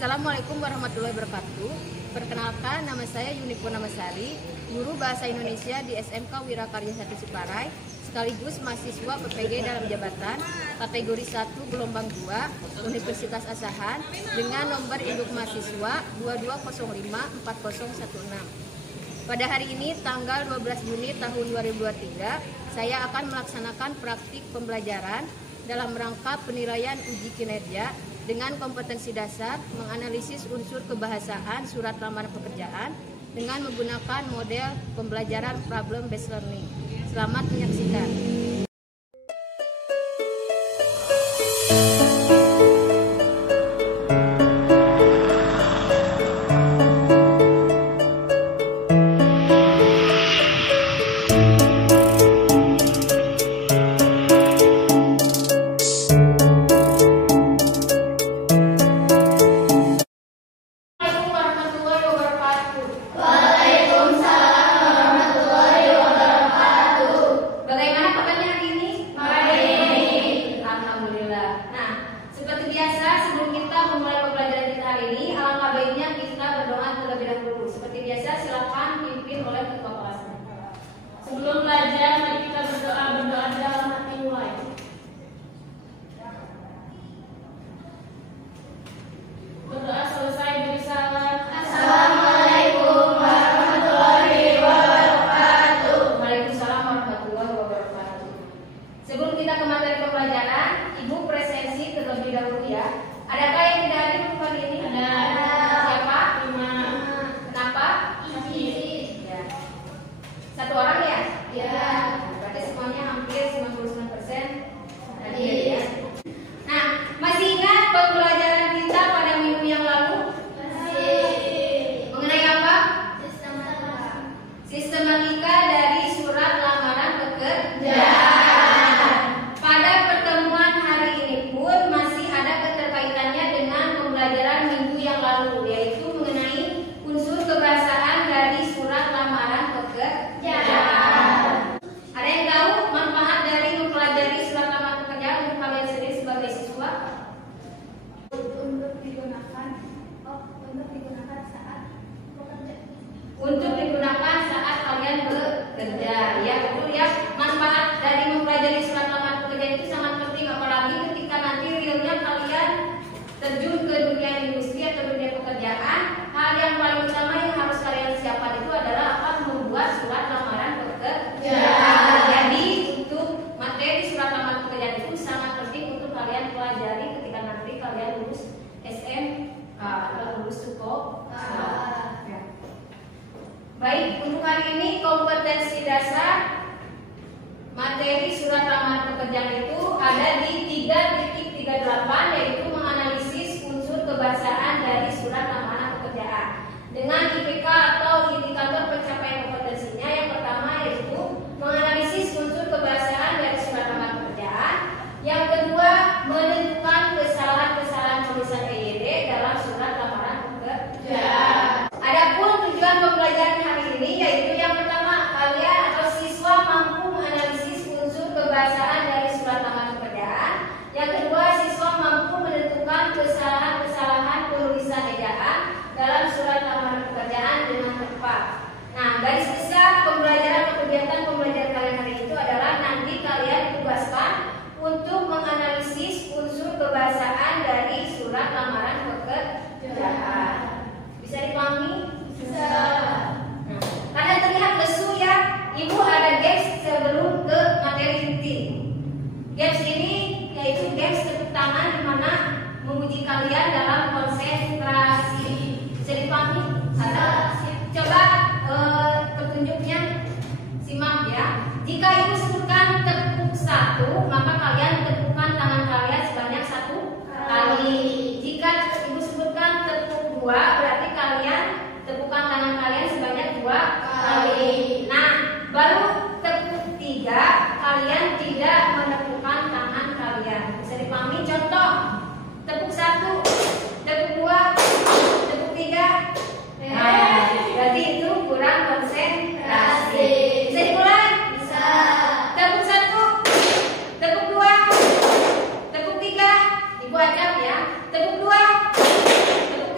Assalamualaikum warahmatullahi wabarakatuh. Perkenalkan, nama saya Yuni Purnamasari, guru Bahasa Indonesia di SMK Wirakarya 1 Ciparai, sekaligus mahasiswa PPG dalam jabatan kategori 1 gelombang 2 Universitas Asahan dengan nomor induk mahasiswa 22054016. Pada hari ini tanggal 12 Juni tahun 2023, saya akan melaksanakan praktik pembelajaran dalam rangka penilaian uji kinerja dengan kompetensi dasar menganalisis unsur kebahasaan surat lamaran pekerjaan dengan menggunakan model pembelajaran problem based learning. Selamat menyaksikan. Sebelum belajar, mari kita berdoa dalam hati mulai. Berdoa selesai, beri salam. Assalamualaikum warahmatullahi wabarakatuh. Waalaikumsalam warahmatullahi wabarakatuh. Sebelum kita ke materi pembelajaran, Ibu presensi terlebih dahulu ya. Adakah yang tidak hadir pagi ini? Ada. Siapa? 5. Kenapa? Ya. Satu orang ya? Ya. Berarti semuanya hampir 99% hadir ya. Nah, masih ingat pembelajaran kita pada minggu yang lalu? Masih. Mengenai apa? Sistematika. Sistematika dari surat lamaran pekerjaan. Pada pertemuan hari ini pun masih ada keterkaitannya dengan pembelajaran minggu yang lalu, yaitu mengenai unsur kebahasaan dari surat lamaran pekerjaan. Ada yang tahu manfaat dari mempelajari surat lamaran pekerjaan untuk kalian sendiri sebagai siswa? Untuk digunakan saat bekerja. Untuk digunakan saat kalian bekerja, ya betul ya. Manfaat dari mempelajari surat lamaran pekerjaan itu sangat penting, apalagi ketika nanti realnya kalian terjun ke dunia industri atau dunia pekerjaan. Hal yang paling utama yang harus kalian siapkan itu adalah apa? Membuat surat lamaran pekerjaan. Jadi untuk materi surat lamaran pekerjaan itu sangat penting untuk kalian pelajari ketika nanti kalian lulus SMA atau lulus sekolah. Ya. Baik, untuk hari ini kompetensi dasar materi surat lamaran pekerjaan itu ada di 3.38, yaitu menganalisis unsur kebahasaan dari surat lamaran pekerjaan dengan IPK atau indikator pencapaian kompetensinya. Yang pertama yaitu menganalisis unsur kebahasaan dari surat lamaran pekerjaan. Yang kedua, menentukan kesalahan-kesalahan tulisan EYD dalam surat lamaran pekerjaan. Adapun tujuan pembelajaran hari ini yaitu yang pertama, kalian atau siswa mampu menganalisis unsur kebahasaan dari surat lamaran pekerjaan. Yang kedua, siswa mampu menentukan kesalahan-kesalahan penulisan ejaan dalam surat lamaran pekerjaan dengan tepat. Nah, garis besar pembelajaran atau kegiatan pembelajaran kalian hari itu adalah nanti kalian ditugaskan untuk menganalisis unsur kebahasaan dari surat lamaran pekerjaan. Bisa dipahami? Bisa. Nah, karena terlihat lesu ya, Ibu ada gaps sebelum ke materi inti. Gaps ini yaitu gaps tepuk tangan di mana menguji kalian dalam konsentrasi. Bisa dipahami? Ada. Coba petunjuknya simak ya. Jika Ibu sebutkan tepuk 1, maka kalian tepukkan tangan kalian sebanyak 1 kali. Jika Ibu sebutkan tepuk 2, berarti kalian tepukkan tangan kalian sebanyak 2 kali. Nah, baru tepuk 3, kalian tidak menepukkan tangan kalian. Bisa dipahami? Contoh, tepuk 1, tepuk 2, tepuk 3. Nah, berarti itu kurang konsentrasi. Bisa dimulai? Bisa. Tepuk 1, tepuk 2, tepuk 3. Ibu ajak ya. Tepuk 2, tepuk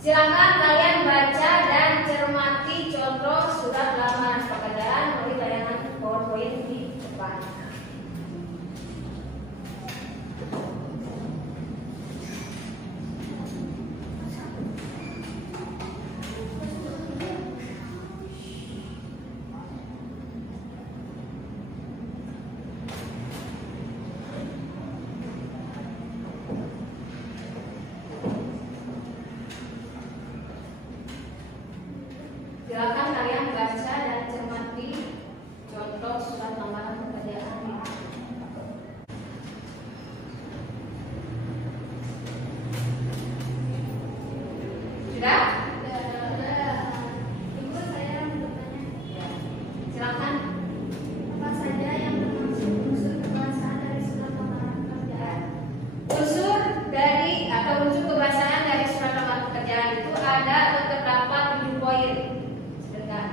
Silakan kalian baca dan cermati contoh surat lamaran pekerjaan melalui tayangan PowerPoint di depan. Silakan kalian baca dan cermati contoh surat lamaran pekerjaan. Sudah? Ibu, saya mau bertanya. Silakan. Apa saja yang termasuk unsur kebahasaan dari surat lamaran pekerjaan? Unsur dari atau unsur kebahasaan dari surat lamaran pekerjaan itu ada atau terdapat 7 poin. Sebentar.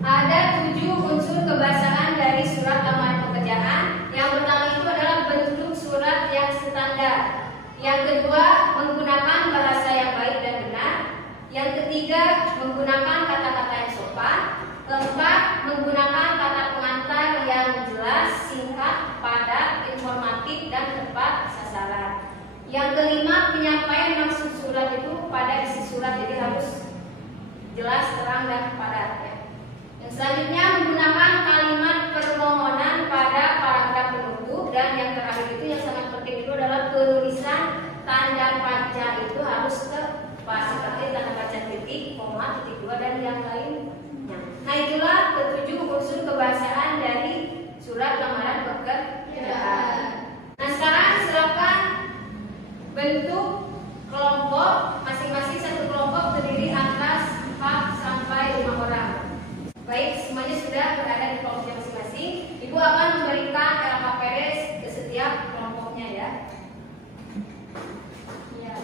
Nah, ada 7 unsur kebahasaan dari surat lamaran pekerjaan. Yang pertama itu adalah bentuk surat yang standar. Yang kedua, menggunakan bahasa yang baik dan benar. Yang ketiga, menggunakan kata-kata yang sopan. Keempat, menggunakan kata pengantar yang jelas, singkat, padat, informatif, dan tepat sasaran. Yang kelima, penyampaian maksud surat itu pada isi surat, jadi harus jelas, terang, dan padat. Ya. Yang selanjutnya, menggunakan kalimat permohonan pada paragraf penutup. Dan yang terakhir itu yang sangat penting itu adalah penulisan tanda panca itu harus tepat, seperti tanda panca titik, koma, titik dua, dan yang lainnya. Nah, itulah ketujuh unsur kebahasaan dari surat lamaran pekerjaan. Nah, sekarang silakan bentuk kelompok, masing-masing satu kelompok terdiri atas 4 sampai 5 orang. Baik, semuanya sudah berada di kelompoknya masing-masing. Ibu akan memberikan LKPD ke setiap kelompoknya ya. Ya.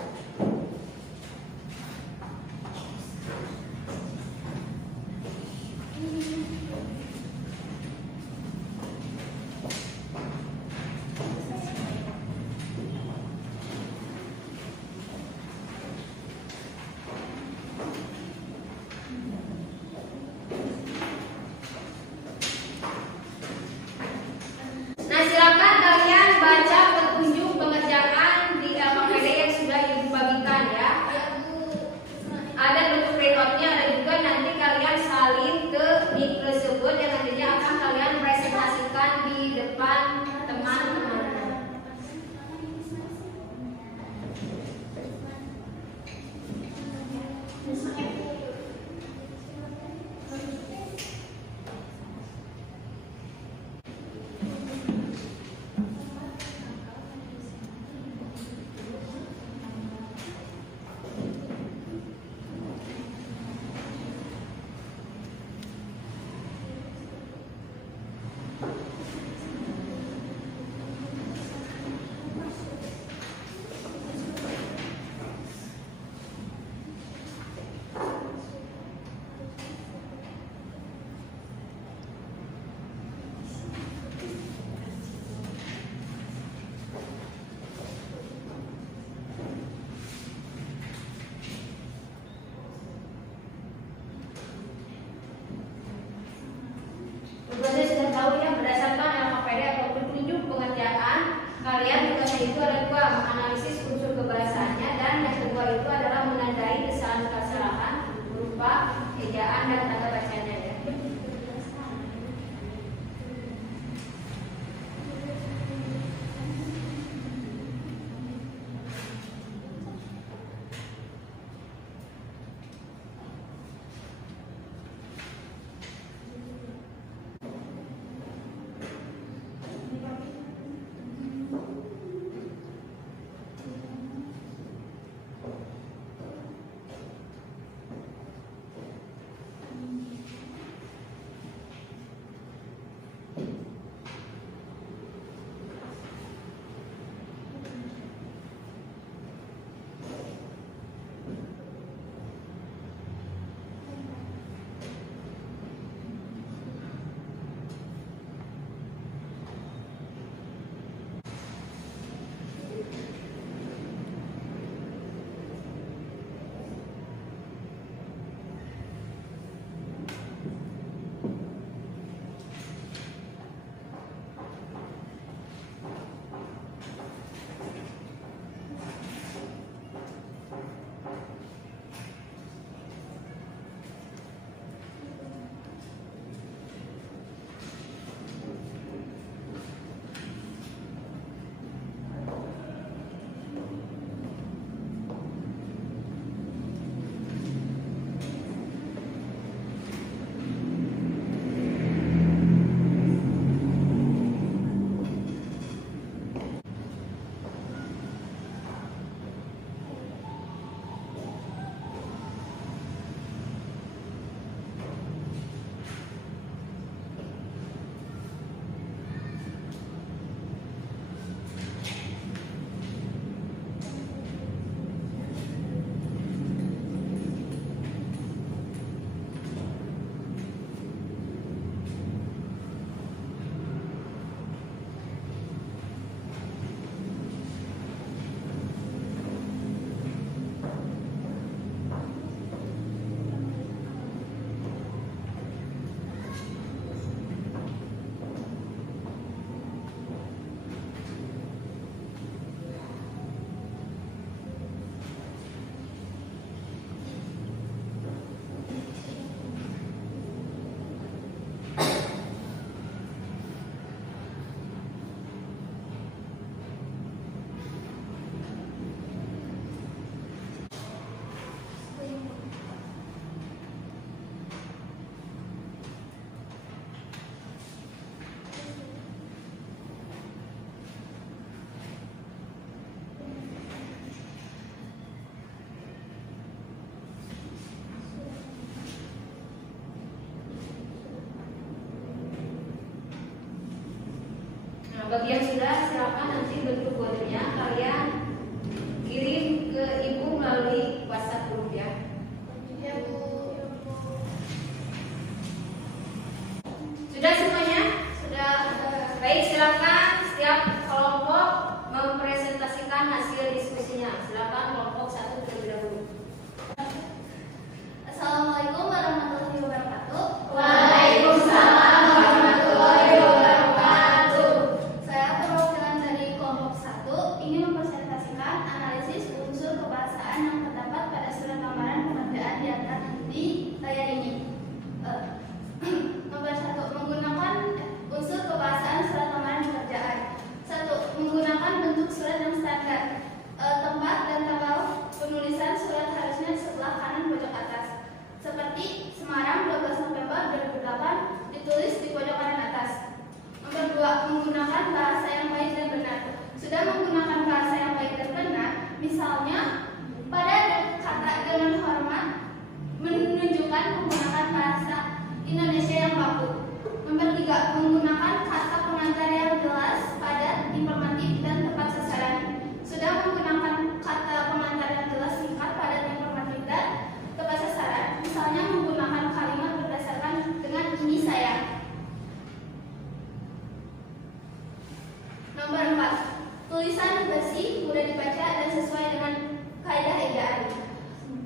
mudah dibaca dan sesuai dengan kaidah ejaan.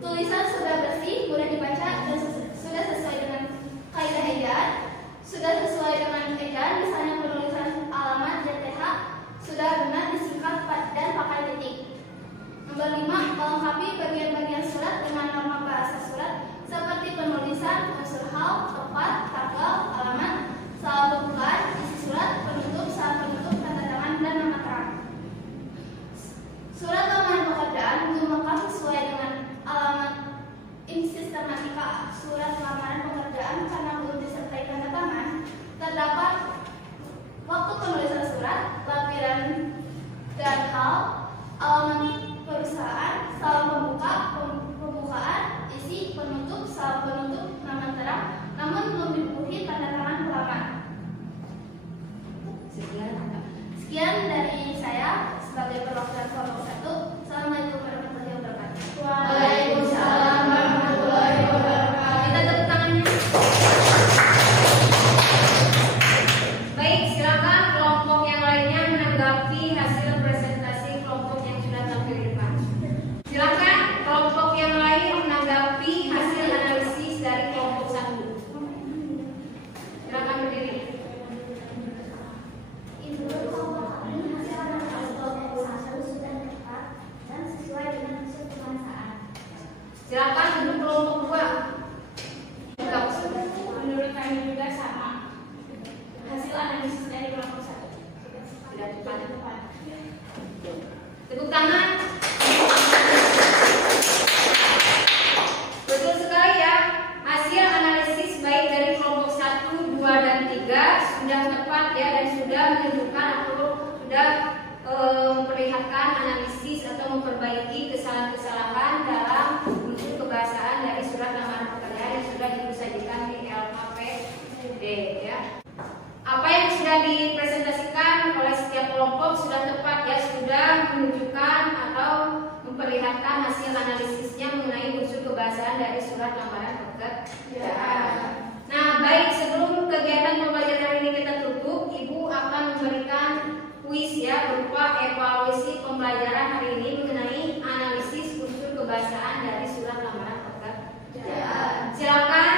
Tulisan sudah bersih, mudah dibaca dan sudah sesuai dengan kaidah ejaan. Sudah sesuai dengan ejaan, misalnya penulisan alamat DTH sudah benar disingkat dan pakai titik. Nomor 5, melengkapi bagian-bagian surat dengan norma bahasa surat seperti penulisan, unsur hal, tempat, tanggal, alamat, salam pembukaan, isi surat, penutup, salam penutup, tanda tangan, dan nama terang. Surat lamaran pekerjaan belum lengkap sesuai dengan alamat sistematika surat lamaran pekerjaan karena belum disertai tanda tangan. Terdapat waktu penulisan surat, lampiran dan hal, alamat perusahaan, salam pembuka, pembukaan, isi, penutup, salam penutup, nama terang, namun belum dipenuhi tanda tangan pelamar. Sekian dari saya sebagai perwakilan kelompok 1. Assalamualaikum warahmatullahi wabarakatuh. Waalaikumsalam warahmatullahi wabarakatuh. Kita tepuk tangannya. Baik, silakan kelompok yang lainnya menanggapi hasil presentasi kelompok yang sudah tampil di depan. Silakan kelompok yang lain menanggapi hasil analisis dari kelompok 1. Silakan berdiri. Ibu, kelompok ini hasil analisis kelompok 1 sudah tepat dan sesuai dengan hasil pemeriksaan. Silakan untuk kelompok 2. Menurut kami juga sama. Hasil analisis dari kelompok 1 Sudah tepat. Tepuk tangan. Betul sekali ya. Hasil analisis baik dari kelompok 1, 2, dan 3 sudah tepat ya, dan sudah menunjukkan atau sudah memperlihatkan analisis atau memperbaiki kesalahan-kesalahan dalam unsur kebahasaan dari surat lamaran pekerjaan yang sudah disajikan di LKPD ya. Apa yang sudah dipresentasikan oleh setiap kelompok sudah tepat ya, sudah menunjukkan atau memperlihatkan hasil analisisnya mengenai unsur kebahasaan dari surat lamaran pekerjaan. Nah, baik, sebelum kegiatan pembelajaran hari ini kita tutup, Ibu akan memberikan kuis ya berupa evaluasi pembelajaran hari ini mengenai analisis unsur kebahasaan dari surat lamaran pekerjaan. Silakan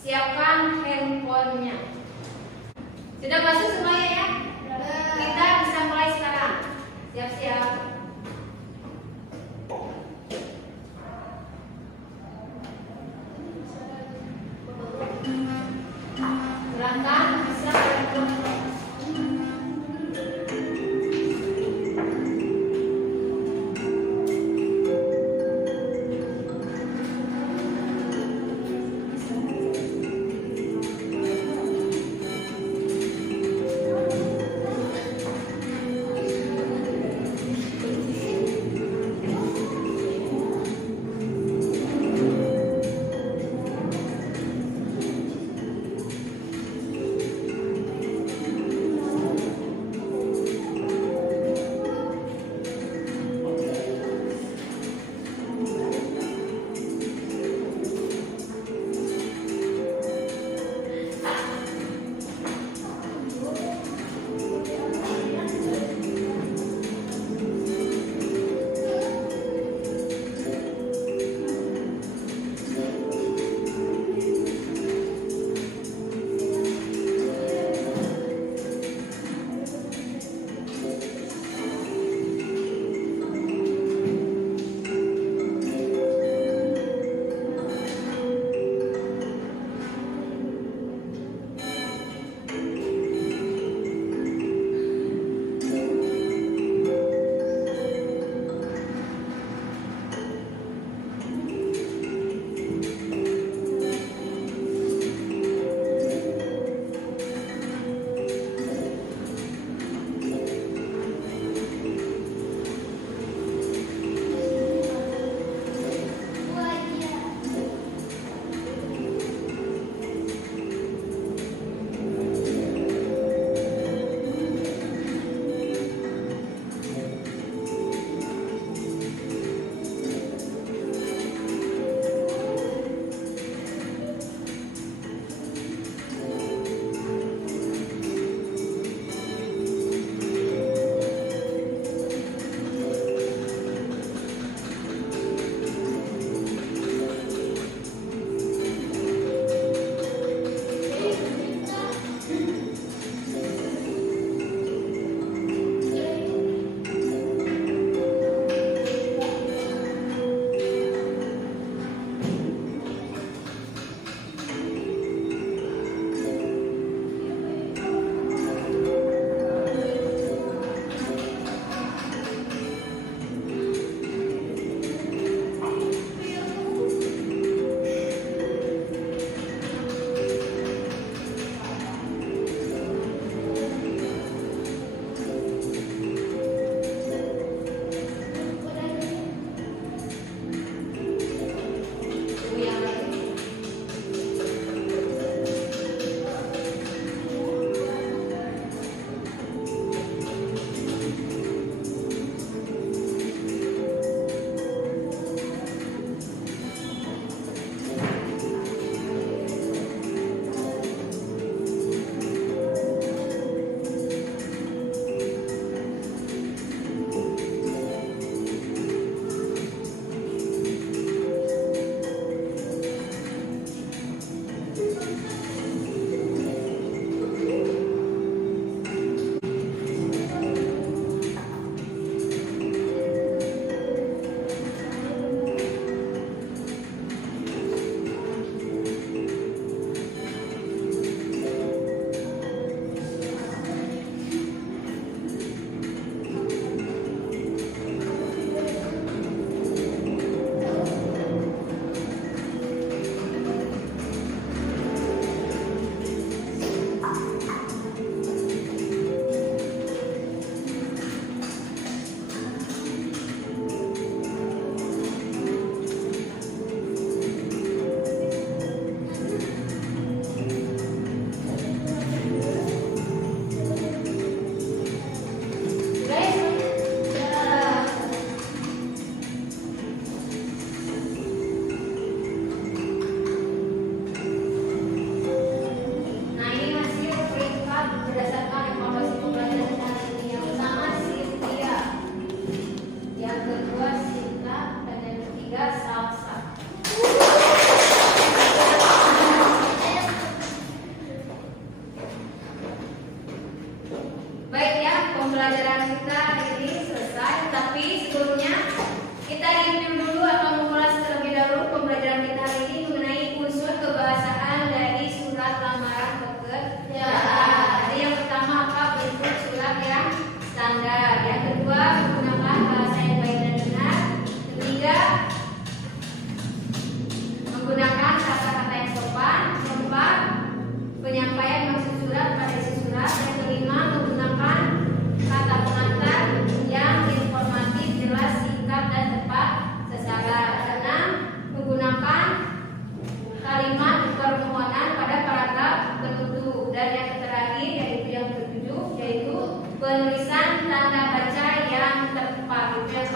siapkan handphonenya. Sudah masuk semuanya ya? Kita bisa mulai sekarang. Siap-siap. Berangkat bisa.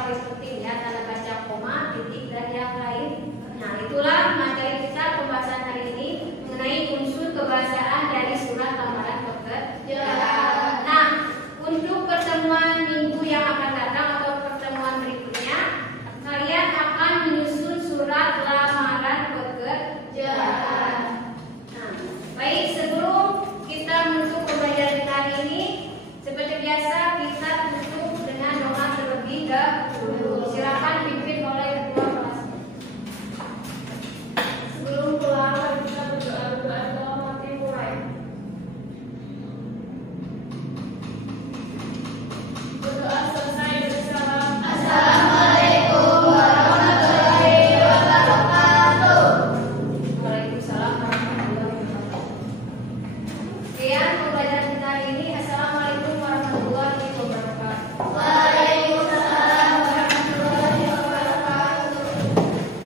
paling penting ya.